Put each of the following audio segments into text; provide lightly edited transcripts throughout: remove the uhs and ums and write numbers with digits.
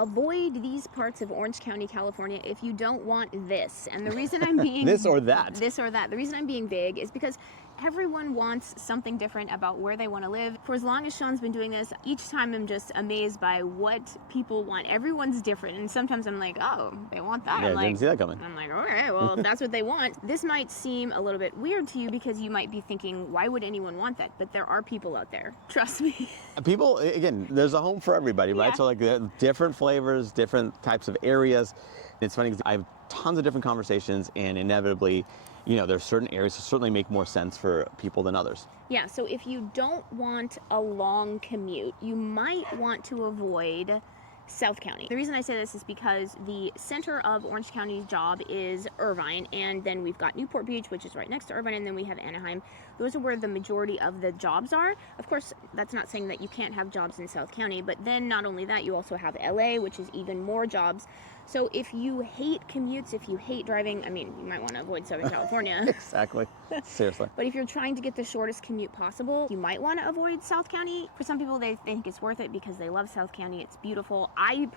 avoid these parts of Orange County, California if you don't want this. And the reason I'm being this or that. The reason I'm being big is because everyone wants something different about where they want to live. For as long as Sean's been doing this, each time I'm just amazed by what people want. Everyone's different, and sometimes I'm like, oh, they want that. Yeah, I'm like, didn't see that coming. I'm like, all right, well, if that's what they want. This might seem a little bit weird to you because you might be thinking, why would anyone want that? But there are people out there. Trust me. People, again, there's a home for everybody, right? Yeah. So like different flavors, different types of areas. It's funny because I have tons of different conversations, and inevitably, there's certain areas that certainly make more sense for people than others. Yeah, so if you don't want a long commute, you might want to avoid South County. The reason I say this is because the center of Orange County's job is Irvine, and then we've got Newport Beach, which is right next to Irvine, and then we have Anaheim. Those are where the majority of the jobs are. Of course, that's not saying that you can't have jobs in South County, but then not only that, you also have LA, which is even more jobs. So if you hate commutes, if you hate driving, you might want to avoid Southern California. Exactly. Seriously. But if you're trying to get the shortest commute possible, you might want to avoid South County. For some people, they think it's worth it because they love South County. It's beautiful. I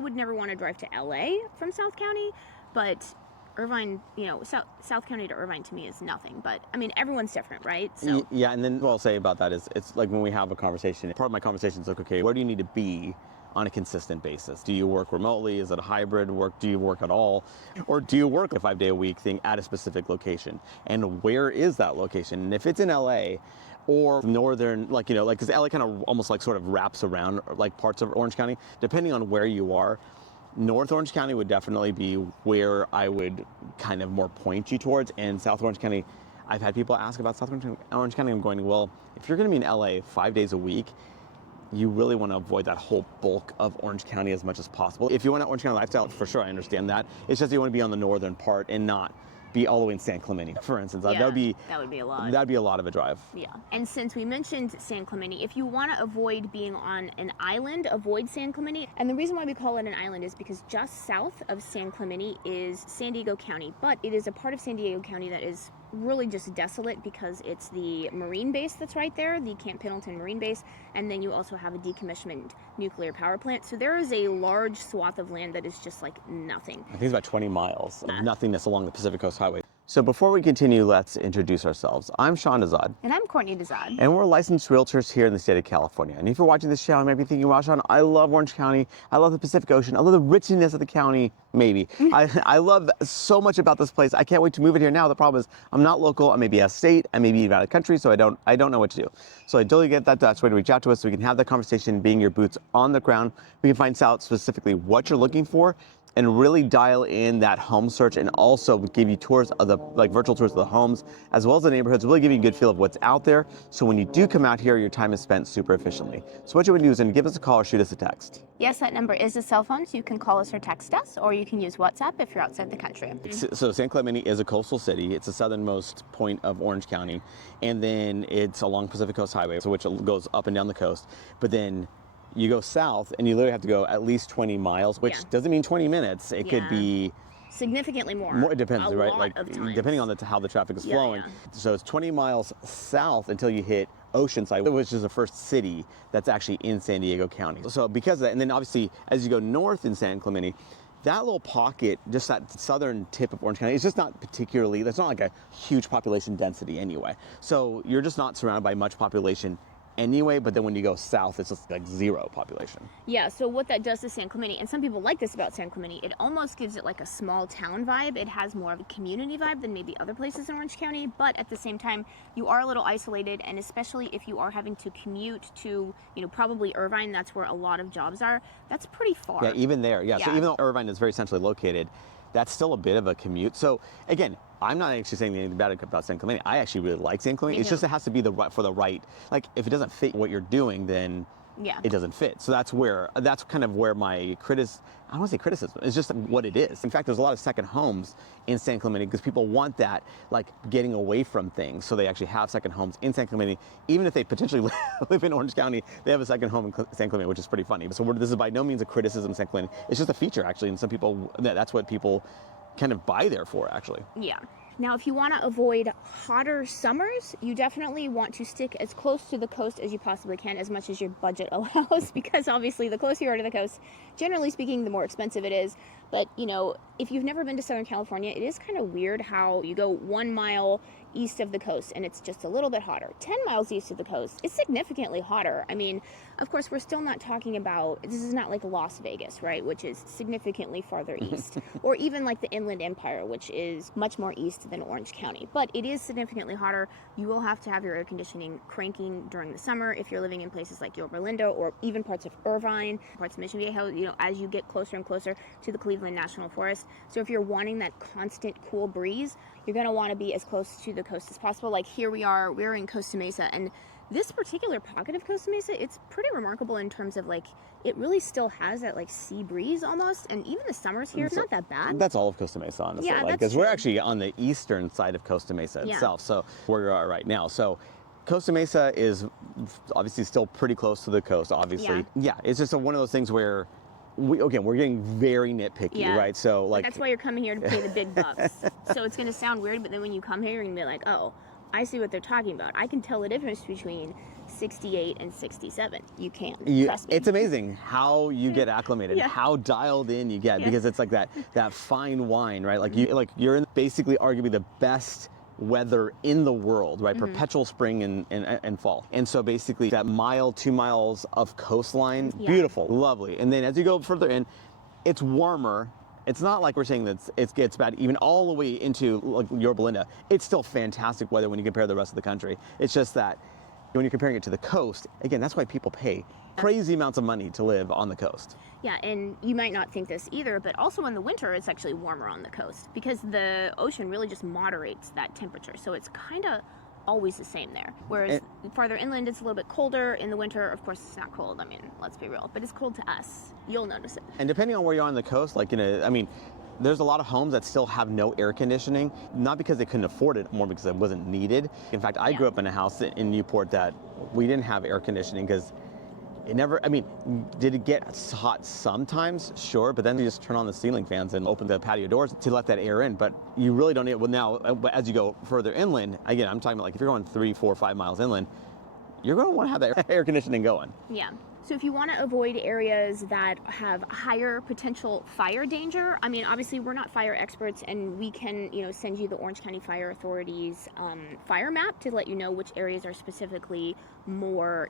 would never want to drive to LA from South County, but Irvine, South County to Irvine to me is nothing. But everyone's different, right? So yeah, and then what I'll say about that is, it's like when we have a conversation, part of my conversation is like, okay, where do you need to be on a consistent basis? Do you work remotely? Is it a hybrid work? Do you work at all? Or do you work a 5-day-a-week thing at a specific location? And where is that location? And if it's in LA or northern, because LA kind of almost like sort of wraps around like parts of Orange County, depending on where you are, North Orange County would definitely be where I would kind of more point you towards. And South Orange County, I've had people ask about South Orange County. I'm going, well, if you're going to be in LA 5 days a week, you really want to avoid that whole bulk of Orange County as much as possible. If you want an Orange County lifestyle, for sure, I understand that. It's just you want to be on the northern part and not be all the way in San Clemente, for instance. Yeah, that would be a lot. That'd be a lot of a drive. Yeah. And since we mentioned San Clemente, if you want to avoid being on an island, avoid San Clemente. And the reason why we call it an island is because just south of San Clemente is San Diego County, but it is a part of San Diego County that is really just desolate because it's the Marine base that's right there, the Camp Pendleton Marine base, and then you also have a decommissioned nuclear power plant. So there is a large swath of land that is just like nothing. I think it's about 20 miles of nothingness along the Pacific Coast Highway. So before we continue, let's introduce ourselves. I'm Sean Azad. And I'm Courtney Dezad. And we're licensed realtors here in the state of California. And if you're watching this channel, you might be thinking, wow, Sean, I love Orange County. I love the Pacific Ocean. I love the richness of the county. Maybe. I love so much about this place. I can't wait to move it here now. The problem is I'm not local. I may be out of state. I may be out of country, so I don't know what to do. So I totally get that. That's a way to reach out to us so we can have that conversation, being your boots on the ground. We can find out specifically what you're looking for and really dial in that home search, and also give you tours of the virtual tours of the homes as well as the neighborhoods, really give you a good feel of what's out there. So when you do come out here, your time is spent super efficiently. So what you would do is give us a call or shoot us a text. Yes, that number is a cell phone, so you can call us or text us, or you can use WhatsApp if you're outside the country. So San Clemente is a coastal city. It's the southernmost point of Orange County, and then it's along Pacific Coast Highway, so which goes up and down the coast. But then you go south and you literally have to go at least 20 miles, which doesn't mean 20 minutes. It could be significantly more. It depends, right? Like depending on how the traffic is flowing. Yeah. So it's 20 miles south until you hit Oceanside, which is the first city that's actually in San Diego County. So because of that, and then obviously as you go north in San Clemente, that little pocket, just that southern tip of Orange County, is just not particularly, that's not like a huge population density anyway. So you're just not surrounded by much population anyway, but then when you go south, it's just like zero population. Yeah, so what that does to San Clemente, and some people like this about San Clemente, it almost gives it like a small town vibe. It has more of a community vibe than maybe other places in Orange County, but at the same time, you are a little isolated, and especially if you are having to commute to, probably Irvine, that's where a lot of jobs are, that's pretty far. Yeah, even there, yeah. So even though Irvine is very centrally located, that's still a bit of a commute. So again, I'm not actually saying anything bad about San Clemente. I actually really like San Clemente. It's just it has to be for the right, like if it doesn't fit what you're doing, then it doesn't fit. So that's kind of where my I don't want to say criticism, it's just what it is. In fact, there's a lot of second homes in San Clemente because people want that, like getting away from things. So they actually have second homes in San Clemente. Even if they potentially live in Orange County, they have a second home in San Clemente, which is pretty funny. So this is by no means a criticism of San Clemente. It's just a feature actually. And some people, that's what people kind of buy there for actually. Yeah. Now, if you want to avoid hotter summers, you definitely want to stick as close to the coast as you possibly can, as much as your budget allows, because obviously the closer you are to the coast, generally speaking, the more expensive it is. But, you know, if you've never been to Southern California, it is kind of weird how you go 1 mile east of the coast and it's just a little bit hotter. 10 miles east of the coast, it's significantly hotter. I mean, of course, we're still not talking about, this is not like Las Vegas, right, which is significantly farther east, or even like the Inland Empire, which is much more east than Orange County. But it is significantly hotter. You will have to have your air conditioning cranking during the summer if you're living in places like Yorba Linda or even parts of Irvine, parts of Mission Viejo, you know, as you get closer and closer to the Cleveland National Forest. So if you're wanting that constant cool breeze, you're going to want to be as close to the coast as possible. Like here we're in Costa Mesa, and this particular pocket of Costa Mesa, it's pretty remarkable in terms of like, it really still has that like sea breeze almost, and even the summers here, it's not that bad. That's all of Costa Mesa, honestly. Yeah, because we're actually on the eastern side of Costa Mesa itself, so where we are right now. So Costa Mesa is obviously still pretty close to the coast, obviously. Yeah, it's just one of those things where we're getting very nitpicky, right? So like that's why you're coming here to pay the big bucks. So it's going to sound weird, but then when you come here, you're going to be like, oh, I see what they're talking about. I can tell the difference between 68 and 67. You can. Trust me. It's amazing how you get acclimated, how dialed in you get, because it's like that fine wine, right? Like you're in basically arguably the best weather in the world, right? Perpetual spring and fall. And so basically that 2 miles of coastline, beautiful, lovely. And then as you go further in, it's warmer. It's not like we're saying that it gets bad even all the way into like Yorba Linda. It's still fantastic weather when you compare the rest of the country. It's just that when you're comparing it to the coast, again, that's why people pay crazy amounts of money to live on the coast. Yeah, and you might not think this either, but also in the winter, it's actually warmer on the coast because the ocean really just moderates that temperature. So it's kind of always the same there. Whereas farther inland, it's a little bit colder. In the winter, of course, it's not cold. I mean, let's be real, but it's cold to us. You'll notice it. And depending on where you are on the coast, like, you know, I mean, there's a lot of homes that still have no air conditioning, not because they couldn't afford it, more because it wasn't needed. In fact, I grew up in a house in Newport that we didn't have air conditioning because it never, I mean, did it get hot sometimes? Sure, but then you just turn on the ceiling fans and open the patio doors to let that air in, but you really don't need it. Well, now, as you go further inland, again, I'm talking about like if you're going 3, 4, 5 miles inland, you're going to want to have that air conditioning going. Yeah. So if you want to avoid areas that have higher potential fire danger, I mean, obviously we're not fire experts, and we can, you know, send you the Orange County Fire Authority's fire map to let you know which areas are specifically more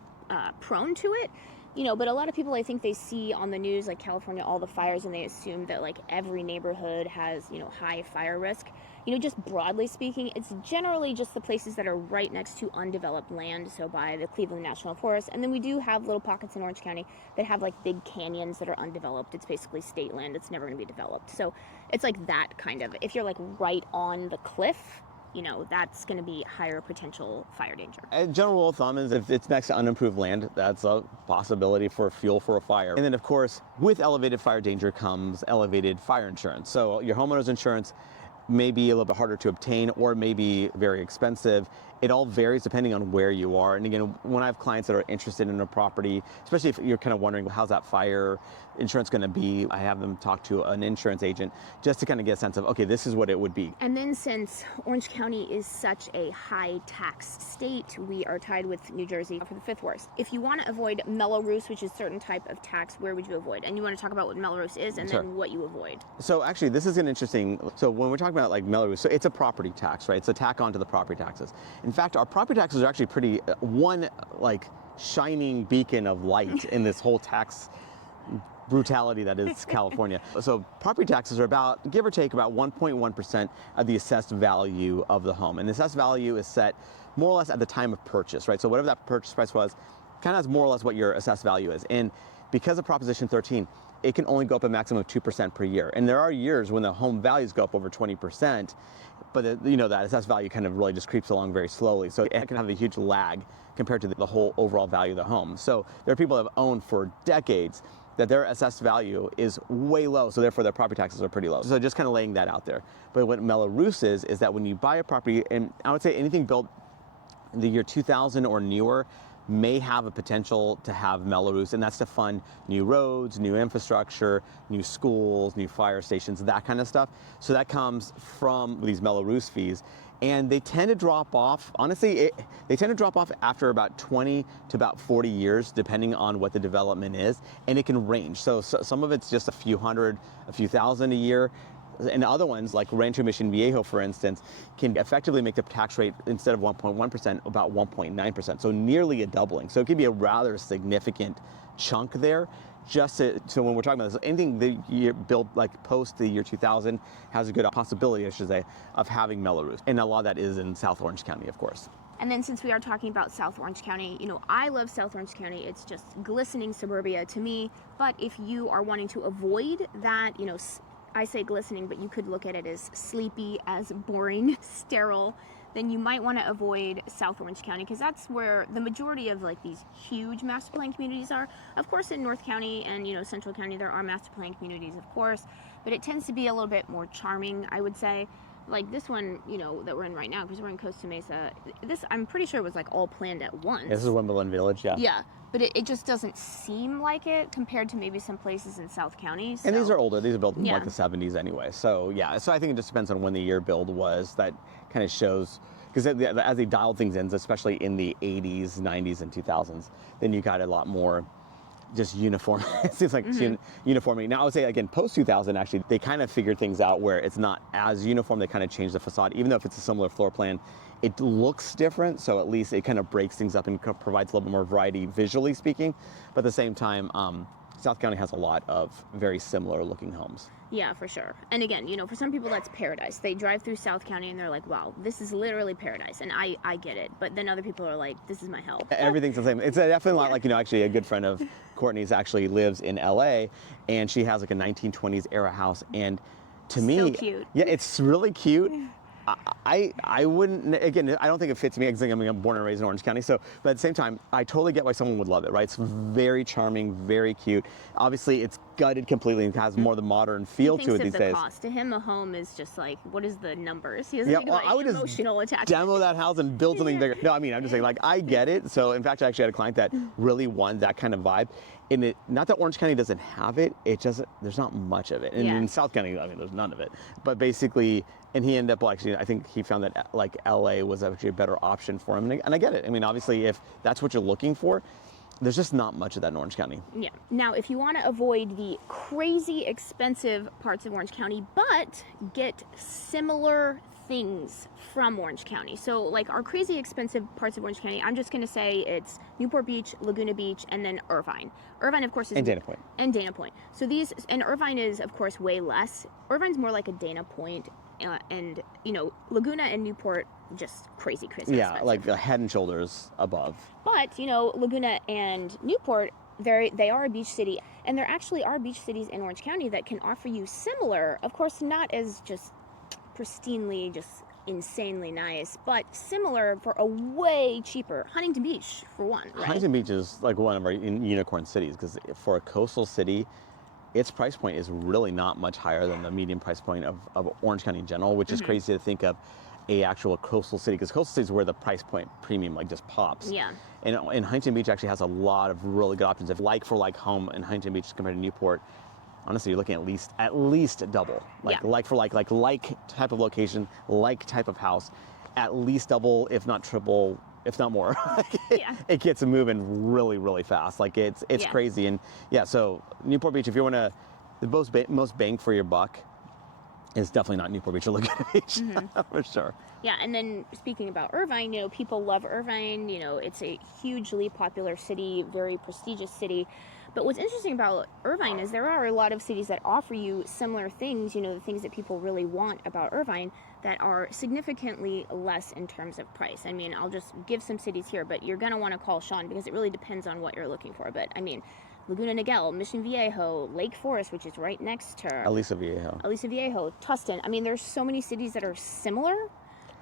prone to it. You know, but a lot of people, I think they see on the news, like California, all the fires, and they assume that like every neighborhood has, you know, high fire risk. You know, just broadly speaking, it's generally just the places that are right next to undeveloped land, so by the Cleveland National Forest. And then we do have little pockets in Orange County that have like big canyons that are undeveloped. It's basically state land. It's never going to be developed. So it's like that kind of, if you're like right on the cliff, you know, that's going to be higher potential fire danger. A general rule of thumb is if it's next to unimproved land, that's a possibility for fuel for a fire. And then, of course, with elevated fire danger comes elevated fire insurance. So your homeowner's insurance may be a little bit harder to obtain or may be very expensive. It all varies depending on where you are. And again, when I have clients that are interested in a property, especially if you're kind of wondering, how's that fire insurance going to be, I have them talk to an insurance agent just to kind of get a sense of, okay, this is what it would be. And then since Orange County is such a high tax state, we are tied with New Jersey for the 5th worst. If you want to avoid Mello-Roos, which is a certain type of tax, where would you avoid? And you want to talk about what Mello-Roos is and then what you avoid. So actually, this is an interesting, so when we're talking about like Mello-Roos, so it's a property tax, right? It's a tack onto the property taxes. In fact, our property taxes are actually pretty, one like shining beacon of light in this whole tax brutality that is California. So property taxes are about, give or take, about 1.1% of the assessed value of the home. And the assessed value is set more or less at the time of purchase, right? So whatever that purchase price was, kind of has more or less what your assessed value is. And because of Proposition 13, it can only go up a maximum of 2% per year. And there are years when the home values go up over 20%, but you know, that assessed value kind of really just creeps along very slowly. So it can have a huge lag compared to the whole overall value of the home. So there are people that have owned for decades that their assessed value is way low, so therefore their property taxes are pretty low. So just kind of laying that out there. But what Mello-Roos is that when you buy a property, and I would say anything built in the year 2000 or newer, may have a potential to have Mello-Roos, and that's to fund new roads, new infrastructure, new schools, new fire stations, that kind of stuff. So that comes from these Mello-Roos fees. And they tend to drop off, honestly, they tend to drop off after about 20 to about 40 years, depending on what the development is, and it can range. So some of it's just a few hundred, a few thousand a year, and other ones, like Rancho Mission Viejo, for instance, can effectively make the tax rate, instead of 1.1%, about 1.9%, so nearly a doubling. So it could be a rather significant chunk there. So when we're talking about this, anything that you build like post the year 2000 has a good possibility, I should say, of having Mello-Roos. And a lot of that is in South Orange County, of course. And then since we are talking about South Orange County, I love South Orange County. It's just glistening suburbia to me. But if you are wanting to avoid that, I say glistening, but you could look at it as sleepy, as boring, sterile, then you might want to avoid South Orange County, because that's where the majority of like these huge master plan communities are. Of course, in North County and Central County, there are master plan communities, of course, but it tends to be a little bit more charming, I would say. Like this one, that we're in right now, because we're in Costa Mesa. This, I'm pretty sure, was like all planned at once. This is Wimbledon Village, yeah. Yeah, but it just doesn't seem like it compared to maybe some places in South County. So. And these are older. These are built in like the 70s anyway. So yeah, so I think it just depends on when the year build was. That kind of shows, because as they dialed things in, especially in the 80s, 90s, and 2000s, then you got a lot more just uniform. It seems like uniformity. Now I would say, again, post 2000, actually, they kind of figured things out where it's not as uniform. They kind of changed the facade, even though if it's a similar floor plan, it looks different. So at least it kind of breaks things up and provides a little bit more variety visually speaking. But at the same time, South County has a lot of very similar looking homes. Yeah, for sure. And again, for some people that's paradise. They drive through South County and they're like, wow, this is literally paradise. And I get it. But then other people are like, this is my hell. Everything's the same. It's definitely a lot like, actually a good friend of Courtney's actually lives in LA, and she has like a 1920s era house. And to me, so cute. Yeah, it's really cute. I wouldn't, again, I don't think it fits me, because I'm born and raised in Orange County, but at the same time, I totally get why someone would love it, right? It's very charming, very cute. Obviously, it's gutted completely and has more of the modern feel to it these days. Cost. To him, a home is just like, what is the numbers? He doesn't think about I would emotional attachment. Demo that house and build something bigger. No, I'm just saying, like, I get it. So, in fact, I actually had a client that really wanted that kind of vibe. And it, not that Orange County doesn't have it, there's not much of it. And in South County, there's none of it. But basically, and he ended up, actually, I think he found that like LA was actually a better option for him. And I get it. Obviously, if that's what you're looking for, there's just not much of that in Orange County. Yeah. Now, if you want to avoid the crazy expensive parts of Orange County, but get similar things from Orange County. So like our crazy expensive parts of Orange County, I'm just going to say it's Newport Beach, Laguna Beach, and then Irvine. Irvine, of course, is... And Dana Point. And Dana Point. So these... And Irvine is, of course, way less. Irvine's more like a Dana Point, and, Laguna and Newport, just crazy Yeah, expensive. like a head and shoulders above. But, Laguna and Newport, they are a beach city, and there actually are beach cities in Orange County that can offer you similar, of course, not as just pristinely, just insanely nice, but similar for a way cheaper. Huntington Beach, for one, right? Huntington Beach is like one of our unicorn cities, because for a coastal city, its price point is really not much higher than the median price point of Orange County in general, which is crazy to think of a actual coastal city, because coastal cities is where the price point premium just pops. Yeah. And Huntington Beach actually has a lot of really good options. If like for like home in Huntington Beach compared to Newport, honestly, you're looking at least double. Like for like type of location, like type of house, at least double, if not triple, if not more. It gets moving really, really fast. Like it's crazy. And so Newport Beach, if you want to, the most bang for your buck is definitely not Newport Beach or Laguna Beach, for sure. Yeah, and then speaking about Irvine, people love Irvine. It's a hugely popular city, very prestigious city. But what's interesting about Irvine is there are a lot of cities that offer you similar things, the things that people really want about Irvine, that are significantly less in terms of price. I'll just give some cities here, but you're going to want to call Sean, because it really depends on what you're looking for. But Laguna Niguel, Mission Viejo, Lake Forest, which is right next to Aliso Viejo, Tustin. There's so many cities that are similar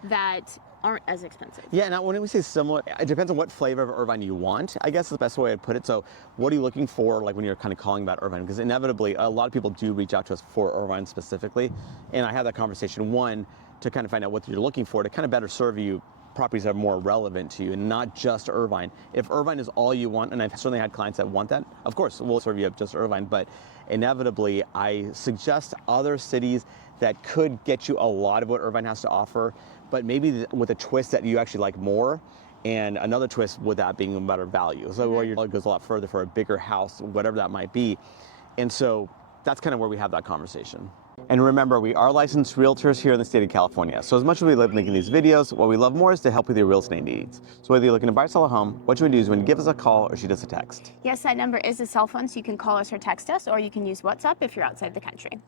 that aren't as expensive. Yeah, now when we say similar, it depends on what flavor of Irvine you want, I guess is the best way I'd put it. So what are you looking for, like when you're kind of calling about Irvine? Because inevitably, a lot of people do reach out to us for Irvine specifically. And I have that conversation, one, to kind of find out what you're looking for, to kind of better serve you properties are more relevant to you and not just Irvine. If Irvine is all you want, and I've certainly had clients that want that, of course, we'll serve you up just Irvine, but inevitably, I suggest other cities that could get you a lot of what Irvine has to offer, but maybe with a twist that you actually like more, and another twist with that being a better value. So where it goes a lot further for a bigger house, whatever that might be. And so that's kind of where we have that conversation. And remember, we are licensed realtors here in the state of California. So as much as we love making these videos, what we love more is to help with your real estate needs. So whether you're looking to buy or sell a home, what you would do is you would give us a call or shoot us a text. Yes, that number is a cell phone, so you can call us or text us, or you can use WhatsApp if you're outside the country.